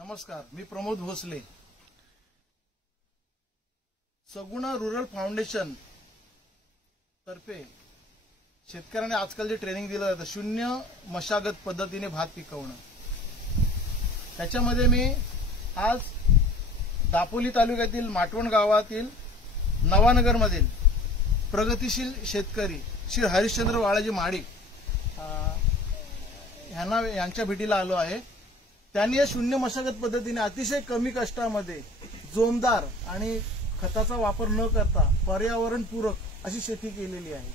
नमस्कार, मी Pramod Bhosale. Saguna rural foundation तर्फे शेतकऱ्यांना आजकाल जे ट्रेनिंग दिलं जातं शून्य मशागत पद्धतीने भात पिकवणं, त्याच्यामध्ये मी आज दापोली तालुक्यातील माटवण गावातील नवानगरमधील प्रगतिशील शेतकरी श्री हरिश्चंद्र वाळाजी माडिक यांच्या भेटीला आलो आहे. त्यांनी या शून्य मशागत पद्धतीने अतिशय कमी कष्टामध्ये जोमदार आणि खताचा वापर न करता पर्यावरणपूरक अशी शेती केलेली आहे.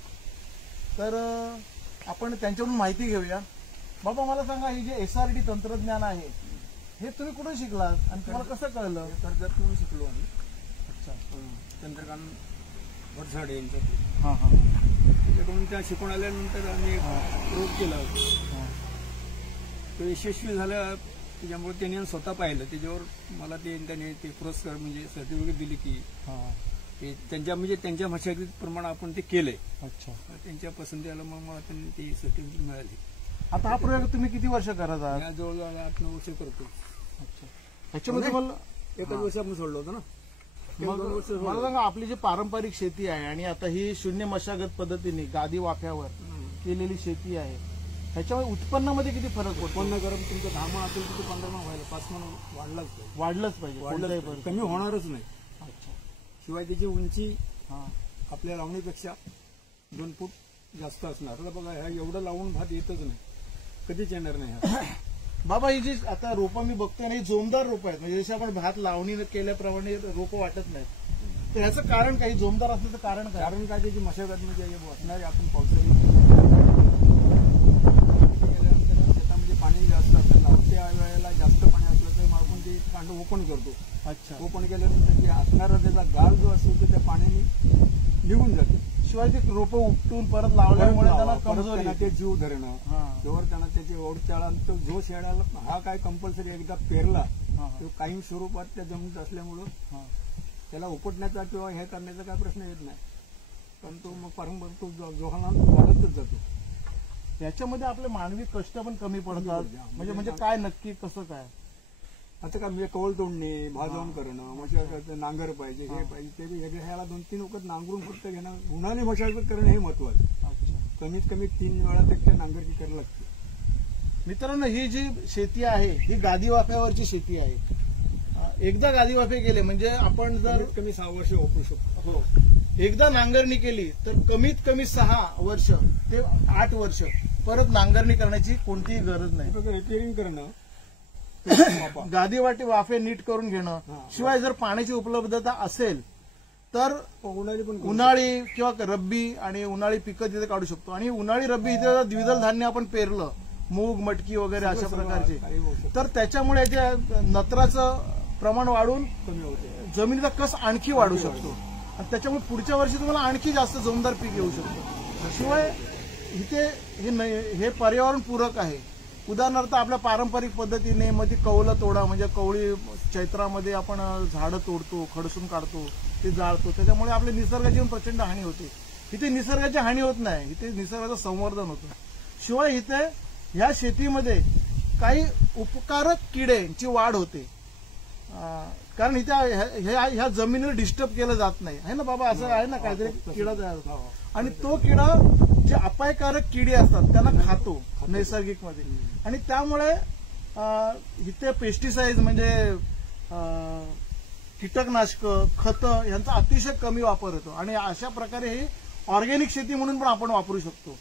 तर आपण त्यांच्याकडून माहिती घेऊया. बाबा, मला सांगा, हे जे SRD तंत्रज्ञान आहे हे तुम्ही कुठून शिकलात आणि तुम्हाला कसं कळलं? कर्जतमधून शिकलो आम्ही. अच्छा. चंद्रकांत वरझाडे यांचं. त्याच्याकडून त्या शिकून आल्यानंतर आम्ही प्रयोग केला. तो यशस्वी झाला. त्याच्यामुळे त्यांनी स्वतः पाहिलं. त्याच्यावर मला त्यांनी ते पुरस्कार म्हणजे सर्टिफिकेट दिली की त्यांच्या मशागतीप्रमाणे आपण ते केलंय. अच्छा. त्यांच्या पसंतीला मग मला त्यांनी ती सर्टिफिकेट मिळाली. आता हा प्रयोग तुम्ही किती वर्ष करत आहात? जवळजवळ 8-9 वर्ष करतो. अच्छा. त्याच्यामध्ये मला एकच वर्ष आपण सोडलं होतं ना. मला सांगा, आपली जी पारंपरिक शेती आहे आणि आता ही शून्य मशागत पद्धतीने गादी वाफ्यावर केलेली शेती आहे, ह्याच्यामुळे उत्पन्नामध्ये किती फरक पडतो? उत्पन्न गरम तुमचं 10 मन असेल तर 15 मन व्हायला 5 मन वाढलंच पाहिजे. कमी होणारच नाही. अच्छा. शिवाय त्याची उंची आपल्या लावणीपेक्षा 2 फूट जास्त असणार. बघा, ह्या एवढं लावून भात येतच नाही, कधीच येणार नाही. बाबा, ही जी आता रोपं मी बघतोय ना, ही जोमदार रोपं आहेत. म्हणजे जसे आपण भात लावणी केल्याप्रमाणे रोपं वाटत नाहीत. तर ह्याचं कारण काही जोमदार असण्याचं कारण काय? कारण काय, त्याची मशागत म्हणजे असणारे आपण पावसाळी शेतामध्ये पाणी जास्त असतं, लावत्या वेळेला जास्त पाणी असलं तर आपण ते कांड ओपन करतो. अच्छा. ओपन केल्यानंतर जे असणारा त्याचा गाळ जो असतो तो त्या पाण्याने निघून जाते. शिवाय ते रोपं उपटून परत लावल्यामुळे त्यांना कमजोरी, ते जीव धरणं, त्यावर त्यांना त्याची ओढचाळा. तो जो शेळ्याला हा काय कंपल्सरी एकदा पेरला तो काही स्वरूपात त्या जमीत असल्यामुळं त्याला उपटण्याचा किंवा हे करण्याचा काय प्रश्न येत नाही. पण तो मग परंपरा तो जोहाना वाढतच जातो. याच्यामध्ये आपले मानवी कष्ट पण कमी पडतात. म्हणजे काय नक्की कसं काय? आता काय म्हणजे कौल तोडणे, भाजवून करणं, मशागत, नांगर पाहिजे, हे पाहिजे, ते वेगळे. ह्याला 2-3 वखत नांगरून फक्त घेणं, उन्हाने मशागत करणं हे महत्वाचं. कमीत कमी 3 वेळा त्याच्या नांगरकी करायला लागते. मित्रांनो, ही जी शेती आहे ही गादी वाफ्यावरची शेती आहे. एकदा गादी वाफे केले म्हणजे आपण जर कमी 6 वर्ष वापरू शकतो. हो. एकदा नांगरणी केली तर कमीत कमी 6 वर्ष ते 8 वर्ष परत नांगरणी करण्याची कोणतीही गरज नाही. रिपेअरिंग करणं, गादी वाफे नीट करून घेणं. शिवाय जर पाण्याची उपलब्धता असेल तर उन्हाळी किंवा रब्बी आणि उन्हाळी पिकं तिथे काढू शकतो. आणि उन्हाळी रब्बी इथे द्विदल धान्य आपण पेरलं, मूग, मटकी वगैरे अशा प्रकारचे, तर त्याच्यामुळे याच्या नत्राचं प्रमाण वाढून जमिनीचा कस आणखी वाढू शकतो आणि त्याच्यामुळे पुढच्या वर्षी तुम्हाला आणखी जास्त जोमदार पीक येऊ शकतो. शिवाय इथे हे पर्यावरण पूरक आहे. उदाहरणार्थ आपल्या पारंपरिक पद्धतीने मग ती कौलं तोडा, म्हणजे कवळी चैत्रामध्ये आपण झाडं तोडतो, खडसून काढतो, ते जाळतो, त्याच्यामुळे आपल्या निसर्गाची पण प्रचंड हानी होते. इथे निसर्गाची हानी होत नाही, इथे निसर्गाचं संवर्धन होतं. शिवाय इथे ह्या शेतीमध्ये काही उपकारक किड्यांची वाढ होते. कारण इथे ह्या जमिनीवर डिस्टर्ब केलं जात नाही, आहे ना बाबा? असं आहे ना, काहीतरी किडा तयार होतो आणि तो किडा जे अपायकारक किडे असतात त्यांना खातो नैसर्गिक मध्ये. आणि त्यामुळे इथे पेस्टिसाइड म्हणजे कीटकनाशक, खतं यांचा अतिशय कमी वापर होतो. आणि अशा प्रकारे ही ऑर्गॅनिक शेती म्हणून पण आपण वापरू शकतो.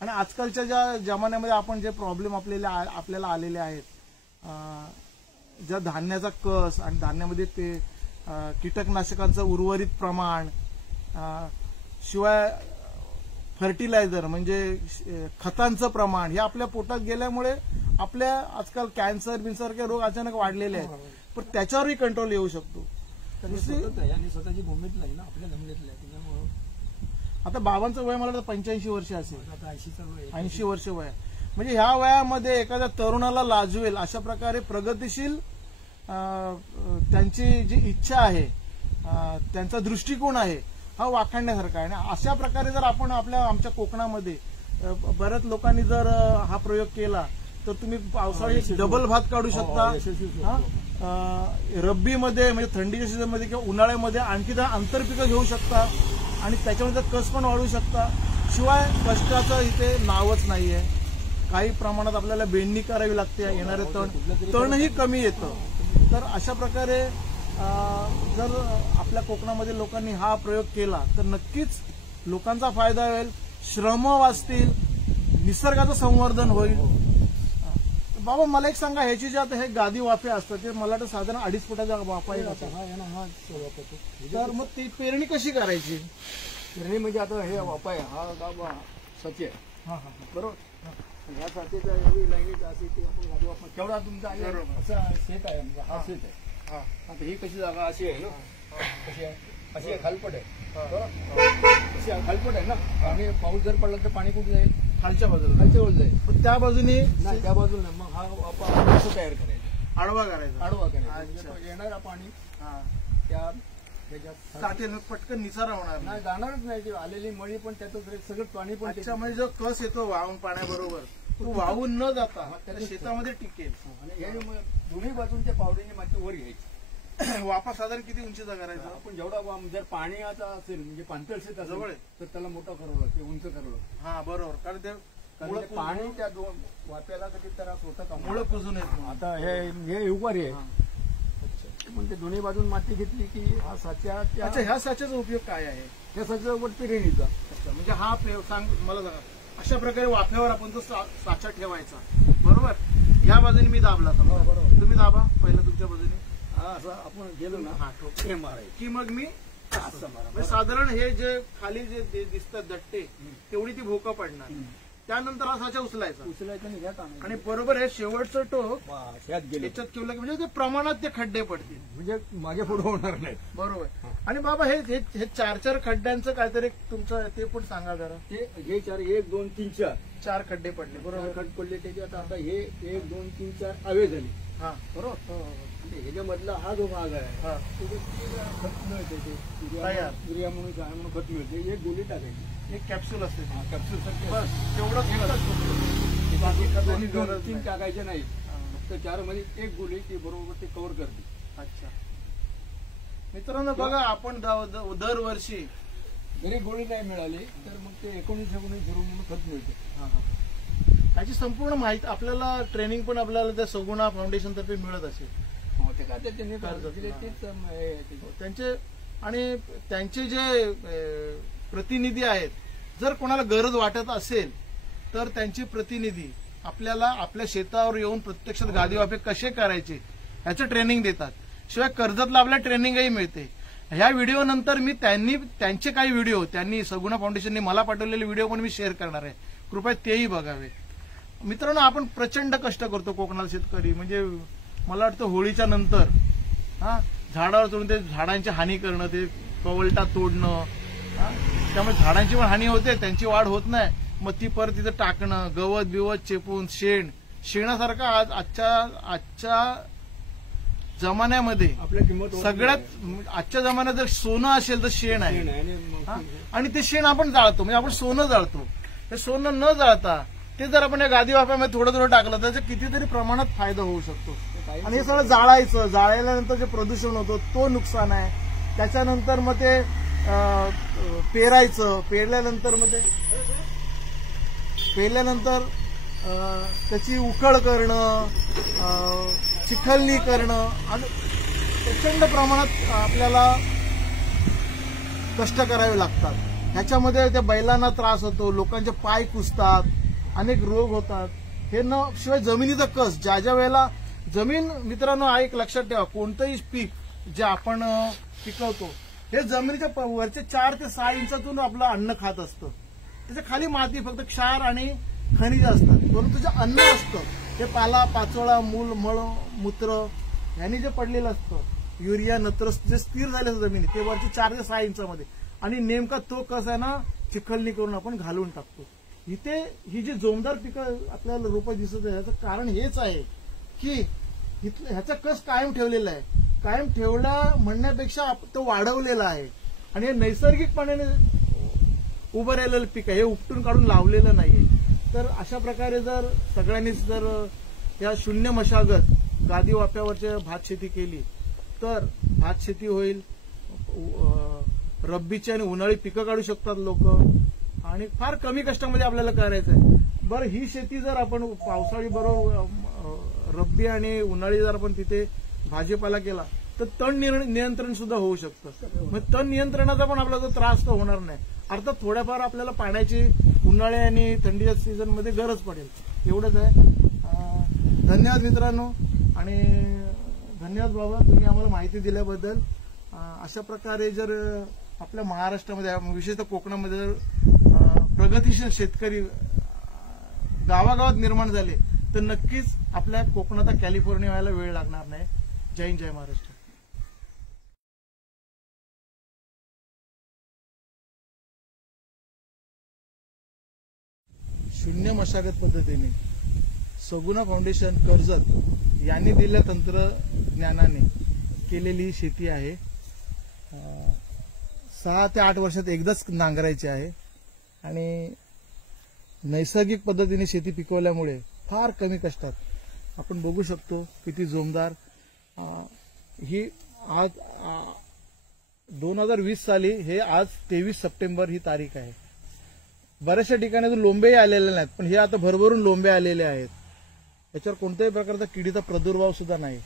आणि आजकालच्या ज्या जमान्यामध्ये आपण जे प्रॉब्लेम आपल्याला आलेले आहेत, ज्या धान्याचा कस आणि धान्यामध्ये ते कीटकनाशकांचं उर्वरित प्रमाण, शिवाय फर्टिलायझर म्हणजे खतांचं प्रमाण हे आपल्या पोटात गेल्यामुळे आपल्या आजकाल कॅन्सर बिनसारखे रोग अचानक वाढलेले आहेत. पण त्याच्यावरही कंट्रोल येऊ शकतो. स्वतःची भूमीत नाही ना, आपल्या जमिनीतल्या. त्याच्यामुळे आता बाबांचं वय मला 85 वर्ष असेल, 80 वर्ष वय. म्हणजे ह्या वयामध्ये एखाद्या तरुणाला लाजवेल अशा प्रकारे प्रगतिशील त्यांची जी इच्छा आहे, त्यांचा दृष्टिकोन आहे, हा वाखाणण्यासारखा आहे. आणि अशा प्रकारे जर आपण आमच्या कोकणामध्ये बऱ्याच लोकांनी जर हा प्रयोग केला तर तुम्ही पावसाळी डबल भात काढू शकता. रब्बीमध्ये म्हणजे थंडीच्या सीझनमध्ये किंवा उन्हाळ्यामध्ये आणखी 10 आंतरपिकं घेऊ शकता आणि त्याच्यामध्ये कस पण वाढवू शकता. शिवाय कष्टाचं इथे नावच नाहीये. काही प्रमाणात आपल्याला बेंडणी करावी लागते, येणारे तणही कमी येतं. तर अशा प्रकारे जर आपल्या कोकणामध्ये लोकांनी हा प्रयोग केला तर नक्कीच लोकांचा फायदा होईल, श्रम वाचतील, निसर्गाचं संवर्धन होईल. बाबा मला एक सांगा, ह्याची जे आता हे गादी वाफे असतात ते मला वाटतं साधारण 2.5 फुटाचा वाफा आहे. तर मग ती पेरणी कशी करायची? पेरणी म्हणजे आता हे वाफा आहे, हा सची आहे बरोबर. ह्या साचेचा एवढी लाईनीच असे की आपण गादी वाफा केवढा तुमचा असं शेत आहे, हा शेत आहे. आता ही कशी जागा अशी आहे ना, कशी आहे, अशी आहे, खालपट आहे बरोबर, अशी खालपट आहे ना. आणि पाऊस जर पडला तर पाणी कुठे जाईल? खालच्या बाजूला जाईल. पण त्या बाजूने नाही, त्या बाजूला मग हा वाफा कसं तयार करायचा? आडवा करायचा. येणारा पाणी त्या साठेल, पटकन निसारा होणार नाही, जाणारच नाही. ती आलेली मळी पण त्याचं सगळं पाणी पण त्याच्यामध्ये जो कस येतो वाहून पाण्याबरोबर तो वाहून न जाता शेतामध्ये टिकेल. आणि हे दोन्ही बाजून त्या पावडीने माती वर घ्यायची. वाफा साधारण किती उंचीचा करायचा? आपण जेवढा जर पाणी आता असेल म्हणजे पाणथळ शेत जवळ तर त्याला मोठं करावं की उंच करावं. हा बरोबर, कारण ते पाणी त्या दोन वाफ्याला कधी त्रास होतं का? मुळं कुजून येत. आता हे उभारी आहे पण ते दोन्ही बाजून माती घेतली की हा साच्या. अच्छा, ह्या साच्याचा उपयोग काय आहे? त्या साच्यावर पेरणीचा. म्हणजे हा सांग मला सांगा, अशा प्रकारे वाफ्यावर आपण तो साचा ठेवायचा बरोबर. या बाजूने मी दाबला बरोबर, तुम्ही दाबा पहिला तुमच्या बाजूने. असं आपण गेलो ना हे मारायचं की मग मी असं मारा. साधारण हे जे खाली जे दिसतात दट्टे तेवढी ती भोकं पडणार. त्यानंतर हा साचा उचलायचा आणि बरोबर हे शेवटचं टोक याच्यात ठेवलं की म्हणजे ते प्रमाणात ते खड्डे पडतील, म्हणजे मागे पुढे होणार नाही बरोबर. आणि बाबा हे 4 खड्ड्यांचं काहीतरी तुमचं ते पण सांगा जरा. हे 4 1 2 3 4 खड्डे पडले बरोबर. खड्डे पडले त्याच्यात आता हे 1 2 3 4 आवे झाले. हा बरोबर. ह्याच्यामधला हा जो भाग आहे खत मिळते, युरिया म्हणून खत मिळते. एक गोळी टाकायची, एक कॅप्सूल असते, कॅप्सूल बस तेवढं तीन टाकायचे नाही, फक्त 4 मध्ये एक गोळी ती बरोबर ते कव्हर करते. अच्छा मित्रांनो बघा, आपण दरवर्षी जरी गोळी नाही मिळाली तर मग ते 19 म्हणून खत मिळते. त्याची संपूर्ण माहिती आपल्याला ट्रेनिंग पण आपल्याला त्या सगुणा फाउंडेशन तर्फे मिळत असेल. त्यांचे आणि त्यांचे जे प्रतिनिधी आहेत, जर कोणाला गरज वाटत असेल तर त्यांचे प्रतिनिधी आपल्याला आपल्या शेतावर येऊन प्रत्यक्षात गादी वाफे कसे करायचे ह्याचं ट्रेनिंग देतात. शिवाय कर्जतला आपल्याला ट्रेनिंगही मिळते. ह्या व्हिडिओ नंतर मी त्यांचे काही व्हिडिओ त्यांनी सगुणा फाउंडेशनने मला पाठवलेले व्हिडिओ पण मी शेअर करणार आहे, कृपया तेही बघावे. मित्रांनो, आपण प्रचंड कष्ट करतो कोकणात शेतकरी. म्हणजे मला वाटतं होळीच्या नंतर झाडावर चढून ते झाडांची हानी करणं, ते कवलटा तोडणं, त्यामुळे झाडांची पण हानी होते, त्यांची वाढ होत नाही. मग ती परत तिथं टाकणं, गवत बिवत चेपून शेणासारखा आजच्या जमान्यामध्ये आपल्या किंमत सगळ्यात आजच्या जमान्यात जर सोनं असेल तर शेण आहे. आणि ते शेण आपण जाळतो, म्हणजे आपण सोनं जाळतो. ते सोनं न जाळता ते जर आपण या गादी वाफ्यामध्ये थोडं थोडं टाकलं तर कितीतरी प्रमाणात फायदा होऊ शकतो. आणि हे सगळं जाळायचं, जाळल्यानंतर जे प्रदूषण होतं तो नुकसान आहे. त्याच्यानंतर मग ते पेरायचं, पेरल्यानंतर त्याची उकळ करणं, चिखलणी करणं आणि प्रचंड प्रमाणात आपल्याला कष्ट करावे लागतात. ह्याच्यामध्ये त्या बैलांना त्रास होतो, लोकांचे पाय कुसतात, अनेक रोग होतात. हे न शिवाय जमिनीचा कस, ज्या वेळेला जमीन, मित्रांनो एक लक्षात ठेवा, कोणतंही पीक जे आपण पिकवतो हे जमिनीच्या वरचे 4 ते 6 इंचातून आपलं अन्न खात असतं. त्याच्या खाली माती, फक्त क्षार आणि खनिज असतात. परंतु जे अन्न असतं ते पाला पाचोळा, मूल, मळ, मूत्र यांनी जे पडलेलं असतं, युरिया, नत्र जे स्थिर झाले असतं जमिनीत, ते वरचे 4 ते 6 इंचामध्ये. आणि नेमका तो कस आहे ना, चिखलणी करून आपण घालून टाकतो. इथे ही जी जोमदार पिकं आपल्याला रोपं दिसत आहे, याचं कारण हेच आहे की ह्याचा कस कायम ठेवलेला आहे. कायम ठेवला म्हणण्यापेक्षा तो वाढवलेला आहे. आणि हे नैसर्गिकपणे उभं राहिलेलं पीक आहे, हे उपटून काढून लावलेलं नाहीये. तर अशा प्रकारे जर सगळ्यांनीच जर या शून्य मशागत गादी वाफ्यावरच्या भात शेती केली तर भात शेती होईल, रब्बीची आणि उन्हाळी पिकं काढू शकतात लोक आणि फार कमी कष्टामध्ये आपल्याला करायचं आहे. बरं, ही शेती जर आपण पावसाळी बरोबर रब्बी आणि उन्हाळी जर आपण तिथे भाजीपाला केला तर तण नियंत्रण सुद्धा होऊ शकतं. मग तण नियंत्रणाचा पण आपला जो त्रास तर होणार नाही. अर्थात थोड्याफार आपल्याला पाण्याची उन्हाळी आणि थंडीच्या सीझनमध्ये गरज पडेल, एवढंच आहे. धन्यवाद मित्रांनो आणि धन्यवाद बाबा, तुम्ही आम्हाला माहिती दिल्याबद्दल. अशा प्रकारे जर आपल्या महाराष्ट्रामध्ये विशेषतः कोकणामध्ये जर प्रगतीशील शेतकरी गावागावात निर्माण झाले तर नक्कीच आपल्या कोकणात कॅलिफोर्निया व्हायला वेळ लागणार नाही. जय हिंद, जय महाराष्ट्र. शून्य मशागत पद्धतीने सगुना फाउंडेशन कर्जत यांनी दिलेल्या तंत्रज्ञानाने केलेली ही शेती आहे. 6 ते 8 वर्षात एकदाच नांगरायची आहे आणि नैसर्गिक पद्धतीने शेती पिकवल्यामुळे फार कमी कष्टात आपण बघू शकतो किती जोमदार ही. आज 2020 साली हे आज 23 सप्टेंबर ही तारीख आहे. बऱ्याचशा ठिकाणी लोंबेही आलेले नाहीत, पण हे आता भरभरून लोंबे आलेले आहेत. याच्यावर कोणत्याही प्रकारचा किडीचा प्रादुर्भाव सुद्धा नाही.